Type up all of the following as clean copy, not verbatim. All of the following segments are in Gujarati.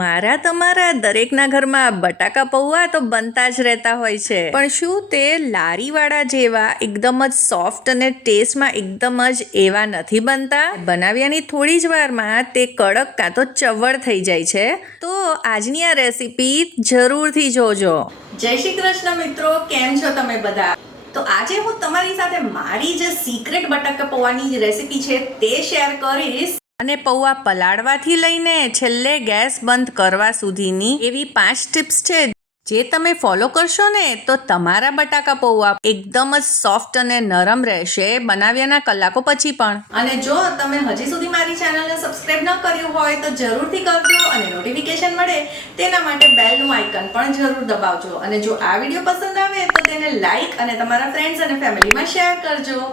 મારા તમારા દરેકના ઘરમાં બટાકા પૌવા તો બનતા જ રહેતા હોય છે, પણ શું તે લારીવાળા જેવા એકદમ જ સોફ્ટ અને ટેસ્ટમાં એકદમ જ એવા નથી બનતા? બનાવ્યાની થોડી જ વારમાં તે કડક કાં તો ચવડ થઈ જાય છે. તો આજની આ રેસીપી જરૂરથી જોજો. જય શ્રી કૃષ્ણ મિત્રો, કેમ છો તમે બધા? તો આજે હું તમારી સાથે મારી જે સિક્રેટ બટાકા પૌવાની રેસીપી છે તે શેર કરીશ. અને પૌવા પલાળવાથી લઈને છેલ્લે ગેસ બંધ કરવા સુધીની એવી 5 ટિપ્સ છે જે તમે ફોલો કરશો ને તો તમારા બટાકા પૌવા એકદમ જ સોફ્ટ અને નરમ રહેશે બનાવ્યાના કલાકો પછી પણ. અને જો તમે હજી સુધી મારી ચેનલને સબસ્ક્રાઇબ ન કર્યું હોય તો જરૂરથી કરજો અને નોટિફિકેશન મળે તેના માટે બેલનું આઇકન પણ જરૂર દબાવજો. અને જો આ વિડીયો પસંદ આવે તો તેને લાઈક અને તમારા ફ્રેન્ડ્સ અને ફેમિલીમાં શેર કરજો.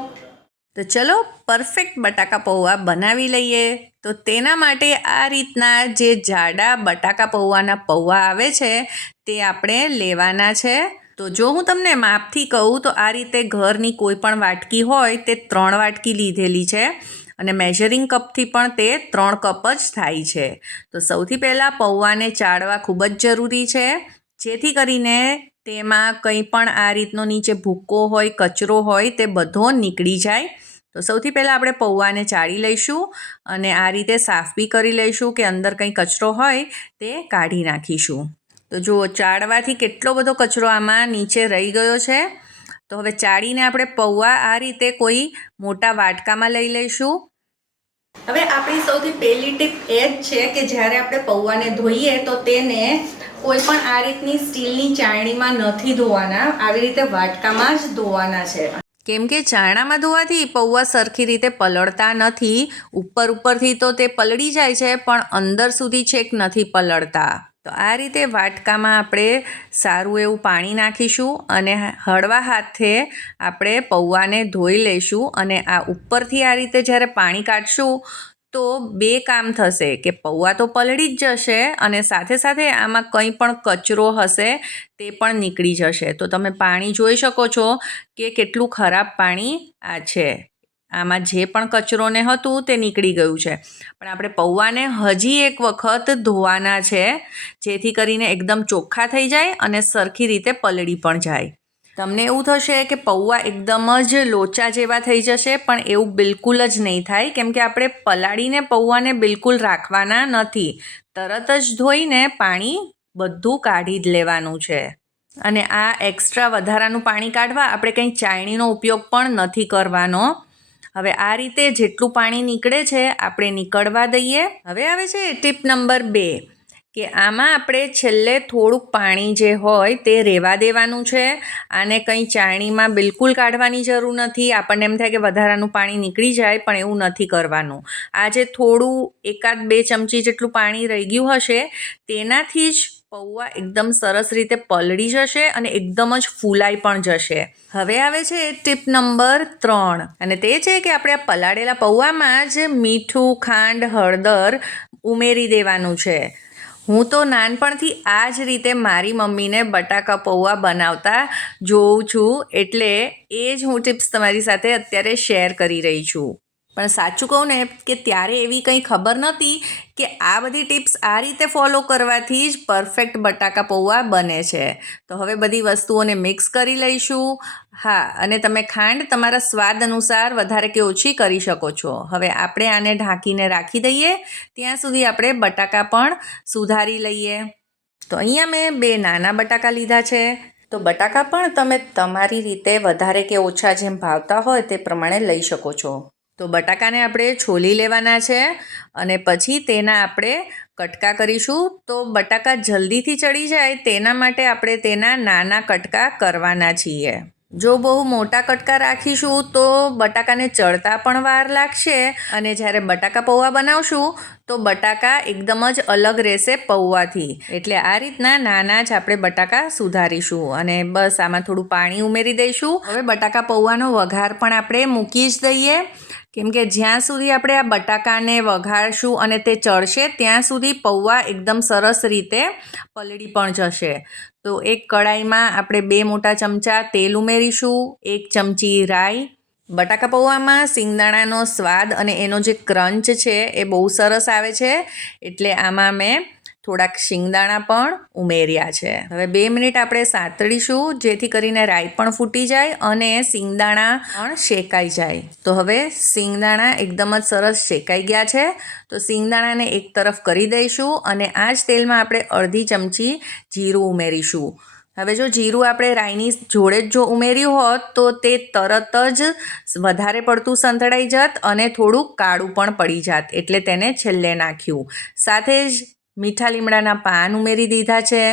તો ચલો પરફેક્ટ બટાકા પૌવા બનાવી લઈએ. તો તેના માટે આ રીતના જે જાડા બટાકા પૌવાના પૌવા આવે છે તે આપણે લેવાના છે. તો જો હું તમને માપથી કહું તો આ રીતે ઘરની કોઈ પણ વાટકી હોય તે 3 વાટકી લીધેલી છે અને મેઝરિંગ કપથી પણ તે 3 કપ જ થાય છે. તો સૌથી પહેલાં પૌવાને ચાળવા ખૂબ જ જરૂરી છે, જેથી કરીને તેમાં કંઈ પણ આ રીતનો નીચે ભૂકો હોય, કચરો હોય તે બધો નીકળી જાય. તો સૌથી પહેલાં આપણે પૌવાને ચાળી લઈશું અને આ રીતે સાફ બી કરી લઈશું કે અંદર કંઈ કચરો હોય તે કાઢી નાખીશું. તો જુઓ, ચાળવાથી કેટલો બધો કચરો આમાં નીચે રહી ગયો છે. તો હવે ચાળીને આપણે પૌવા આ રીતે કોઈ મોટા વાટકામાં લઈ લઈશું. હવે આપણી સૌથી પહેલી ટીપ એ જ છે કે જ્યારે આપણે પૌવાને ધોઈએ તો તેને કોઈ પણ આ રીતની સ્ટીલની ચાળણીમાં નથી ધોવાના, આવી રીતે વાટકામાં જ ધોવાના છે. કેમ કે ચારણામાં ધોવાથી પૌવા સરખી રીતે પલળતા નથી. ઉપરથી તો તે પલળી જાય છે પણ અંદર સુધી છેક નથી પલળતા. તો આ રીતે વાટકામાં આપણે સારું એવું પાણી નાખીશું અને હળવા હાથે આપણે પૌવાને ધોઈ લઈશું. અને આ ઉપરથી આ રીતે જ્યારે પાણી કાઢશું તો 2 કામ થશે કે પૌવા તો પલળી જ જશે અને સાથે સાથે આમાં કંઈ પણ કચરો હશે તે પણ નીકળી જશે. તો તમે પાણી જોઈ શકો છો કે કેટલું ખરાબ પાણી આ છે. આમાં જે પણ કચરોને હતું તે નીકળી ગયું છે. પણ આપણે પૌવાને હજી એક વખત ધોવાના છે, જેથી કરીને એકદમ ચોખ્ખા થઈ જાય અને સરખી રીતે પલળી પણ જાય. તમને એવું થશે કે પૌવા એકદમ જ લોચા જેવા થઈ જશે, પણ એવું બિલકુલ જ નહીં થાય, કેમ કે આપણે પલાળીને પૌવાને બિલકુલ રાખવાના નથી. તરત જ ધોઈને પાણી બધું કાઢી જ લેવાનું છે. અને આ એક્સ્ટ્રા વધારાનું પાણી કાઢવા આપણે કંઈ ચાળણીનો ઉપયોગ પણ નથી કરવાનો. હવે આ રીતે જેટલું પાણી નીકળે છે આપણે નીકળવા દઈએ. હવે આવે છે ટીપ નંબર 2 કે આમાં આપણે છેલ્લે થોડુંક પાણી જે હોય તે રહેવા દેવાનું છે. આને કંઈ ચાળણીમાં બિલકુલ કાઢવાની જરૂર નથી. આપણને એમ થાય કે વધારાનું પાણી નીકળી જાય, પણ એવું નથી કરવાનું. આ જે થોડું 1-2 ચમચી જેટલું પાણી રહી ગયું હશે તેનાથી જ પૌવા એકદમ સરસ રીતે પલળી જશે અને એકદમ જ ફૂલાઈ પણ જશે. હવે આવે છે ટીપ નંબર 3 અને તે છે કે આપણે આ પલાળેલા પૌવામાં જ મીઠું, ખાંડ, હળદર ઉમેરી દેવાનું છે. હું તો નાનપણથી આ જ રીતે મારી મમ્મીને બટાકા પૌવા બનાવતા જોઉં છું, એટલે એ જ હું ટિપ્સ તમારી સાથે અત્યારે શેર કરી રહી છું. પણ સાચું કહું ને કે ત્યારે એવી કંઈ ખબર નહોતી કે આ બધી ટિપ્સ આ રીતે ફોલો કરવાથી જ પરફેક્ટ બટાકા પૌવા બને છે. તો હવે બધી વસ્તુઓને મિક્સ કરી લઈશું. હા, અને તમે ખાંડ તમારા સ્વાદ અનુસાર વધારે કે ઓછી કરી શકો છો. હવે આપણે આને ઢાંકીને રાખી દઈએ, ત્યાં સુધી આપણે બટાકા પણ સુધારી લઈએ. તો અહીંયા મેં 2 નાના બટાકા લીધા છે. તો બટાકા પણ તમે તમારી રીતે વધારે કે ઓછા જેમ ભાવતા હોય તે પ્રમાણે લઈ શકો છો. તો બટાકાને આપણે છોલી લેવાના છે અને પછી તેના આપણે કટકા કરીશું. તો બટાકા જલ્દીથી ચડી જાય તેના માટે આપણે તેના નાના કટકા કરવાના છીએ. જો બહુ મોટા કટકા રાખીશું તો બટાકાને ચડતા પણ વાર લાગશે અને જ્યારે બટાકા પૌવા બનાવશું તો બટાકા એકદમ જ અલગ રહેશે પૌવાથી. એટલે આ રીતના નાના જ આપણે બટાકા સુધારીશું. અને બસ આમાં થોડું પાણી ઉમેરી દઈશું. હવે બટાકા પૌવાનો વઘાર પણ આપણે મૂકી જ દઈએ, કેમ કે જ્યાં સુધી આપણે આ બટાકાને વઘારશું અને તે ચડશે ત્યાં સુધી પૌવા એકદમ સરસ રીતે પલળી પણ જશે. તો એક કડાઈમાં આપણે 2 મોટા ચમચા તેલ ઉમેરીશું, 1 ચમચી રાઈ. બટાકા પૌવામાં સિંગદાણાનો સ્વાદ અને એનો જે ક્રંચ છે એ બહુ સરસ આવે છે, એટલે આમાં મેં થોડાક શિંગદાણા પણ ઉમેર્યા છે. હવે 2 મિનિટ આપણે સાતળીશું જેથી કરીને રાઈ પણ ફૂટી જાય અને શિંગદાણા પણ શેકાઈ જાય. તો હવે શિંગદાણા એકદમ જ સરસ શેકાઈ ગયા છે. તો શિંગદાણાને એક તરફ કરી દઈશું અને આ જ તેલમાં આપણે અડધી ચમચી જીરું ઉમેરીશું. હવે જો જીરું આપણે રાઈની જોડે જ જો ઉમેર્યું હોત તો તે તરત જ વધારે પડતું સંતળાઈ જાત અને થોડુંક કાળું પણ પડી જાત, એટલે તેને છેલ્લે નાખ્યું. સાથે જ મીઠા લીમડાના પાન ઉમેરી દીધા છે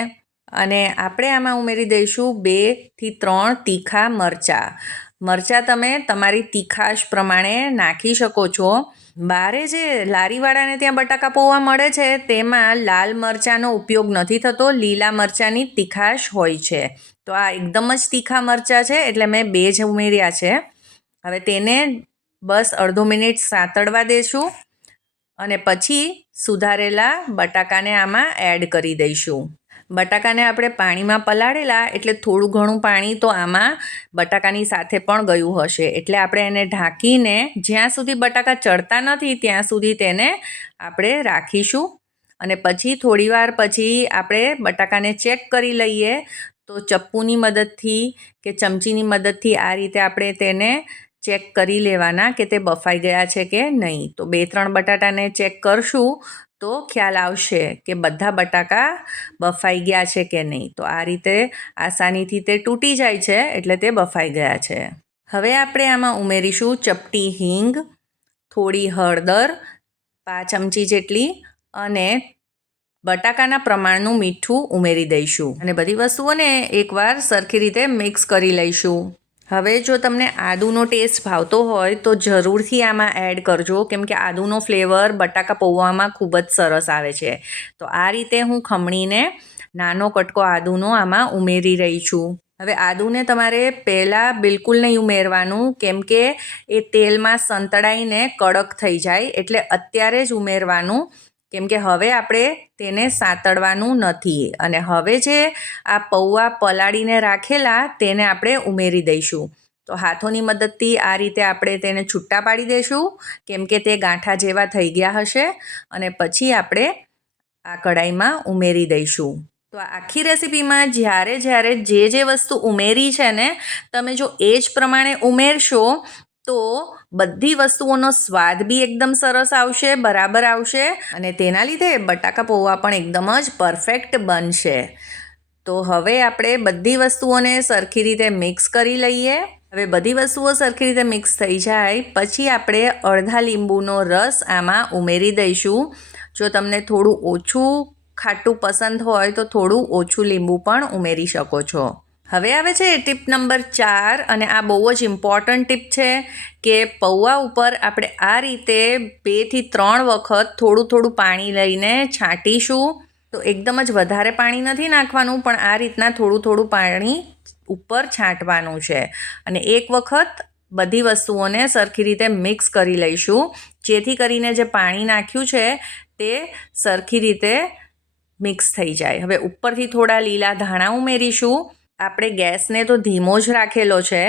અને આપણે આમાં ઉમેરી દઈશું 2 થી 3 તીખા મરચાં તમે તમારી તીખાશ પ્રમાણે નાખી શકો છો. બારે જે લારીવાળાને ત્યાં બટાકા પૌવા મળે છે તેમાં લાલ મરચાંનો ઉપયોગ નથી થતો, લીલા મરચાંની તીખાશ હોય છે. તો આ એકદમ જ તીખા મરચાં છે એટલે મેં 2 જ ઉમેર્યા છે. હવે તેને બસ અડધો મિનિટ સાતળવા દઈશું અને પછી સુધારેલા બટાકાને આમાં એડ કરી દઈશું. બટાકાને આપણે પાણીમાં પલાળેલા એટલે થોડું ઘણું પાણી તો આમાં બટાકાની સાથે પણ ગયું હશે, એટલે આપણે એને ઢાંકીને જ્યાં સુધી બટાકા ચડતા નથી ત્યાં સુધી તેને આપણે રાખીશું અને પછી થોડીવાર પછી આપણે બટાકાને ચેક કરી લઈએ. તો ચપ્પુની મદદથી કે ચમચીની મદદથી આ રીતે આપણે તેને ચેક કરી લેવાના કે તે બફાઈ ગયા છે કે નહીં. તો 2-3 બટાટાને ચેક કરશું તો ખ્યાલ આવશે કે બધા બટાકા બફાઈ ગયા છે કે નહીં. તો આ રીતે આસાનીથી તે તૂટી જાય છે એટલે તે બફાઈ ગયા છે. હવે આપણે આમાં ઉમેરીશું ચપટી હિંગ, થોડી હળદર 5 ચમચી જેટલી અને બટાકાના પ્રમાણનું મીઠું ઉમેરી દઈશું અને બધી વસ્તુઓને એકવાર સરખી રીતે મિક્સ કરી લઈશું. હવે જો તમને આદુનો ટેસ્ટ ભાવતો હોય તો જરૂરથી આમાં એડ કરજો, કેમ કે આદુનો ફ્લેવર બટાકા પૌવામાં ખૂબ જ સરસ આવે છે. તો આ રીતે હું ખમણીને નાનો કટકો આદુનો આમાં ઉમેરી રહી છું. હવે આદુને તમારે પહેલાં બિલકુલ નહીં ઉમેરવાનું, કેમ કે એ તેલમાં સંતળાઈને કડક થઈ જાય, એટલે અત્યારે જ ઉમેરવાનું, કેમ કે હવે આપણે તેને સાતળવાનું નથી. અને હવે જે આ પૌવા પલાળીને રાખેલા તેને આપણે ઉમેરી દઈશું. તો હાથોની મદદથી આ રીતે આપણે તેને છૂટા પાડી દઈશું, કેમ કે તે ગાંઠા જેવા થઈ ગયા હશે અને પછી આપણે આ કઢાઈમાં ઉમેરી દઈશું. તો આખી રેસીપીમાં જ્યારે જે વસ્તુ ઉમેરી છે ને, તમે જો એ જ પ્રમાણે ઉમેરશો તો બધી વસ્તુઓનો સ્વાદ બી એકદમ સરસ આવશે, બરાબર આવશે અને તેના લીધે બટાકા પૌવા પણ એકદમ જ પરફેક્ટ બનશે. તો હવે આપણે બધી વસ્તુઓને સરખી રીતે મિક્સ કરી લઈએ. હવે બધી વસ્તુઓ સરખી રીતે મિક્સ થઈ જાય પછી આપણે અડધા લીંબુનો રસ આમાં ઉમેરી દઈશું. જો તમને થોડું ઓછું ખાટું પસંદ હોય તો થોડું ઓછું લીંબુ પણ ઉમેરી શકો છો. હવે આવે છે ટીપ નંબર 4 અને આ બહુ જ ઇમ્પોર્ટન્ટ ટીપ છે કે પૌવા ઉપર આપણે આ રીતે 2 થી 3 વખત થોડું પાણી લઈને છાંટીશું. તો એકદમ જ વધારે પાણી નથી નાખવાનું, પણ આ રીતના થોડું પાણી ઉપર છાંટવાનું છે અને એક વખત બધી વસ્તુઓને સરખી રીતે મિક્સ કરી લઈશું, જેથી કરીને જે પાણી નાખ્યું છે તે સરખી રીતે મિક્સ થઈ જાય. હવે ઉપરથી થોડા લીલા ધાણા ઉમેરીશું. આપણે ગેસને તો ધીમો જ રાખેલો છે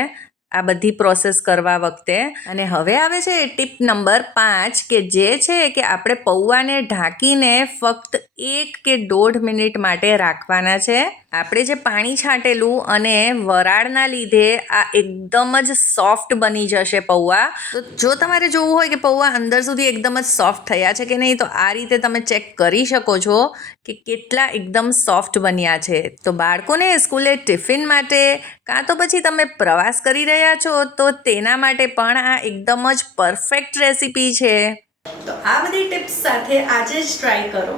આ બધી પ્રોસેસ કરવા વખતે. અને હવે આવે છે ટીપ નંબર 5 કે જે છે કે આપણે પૌવાને ઢાંકીને ફક્ત 1 કે 1.5 મિનિટ માટે રાખવાના છે. આપણે જે પાણી છાંટેલું અને વરાળના લીધે આ એકદમ જ સોફ્ટ બની જશે પૌવા. તો જો તમારે જોવું હોય કે પૌવા અંદર સુધી એકદમ જ સોફ્ટ થયા છે કે નહીં, તો આ રીતે તમે ચેક કરી શકો છો કે કેટલા એકદમ સોફ્ટ બન્યા છે. તો બાળકોને સ્કૂલે ટિફિન માટે કાં તો પછી તમે પ્રવાસ કરી રહ્યા છો તો તેના માટે પણ આ એકદમ જ પરફેક્ટ રેસીપી છે. તો આ બધી ટિપ્સ સાથે આજે જ ટ્રાય કરો.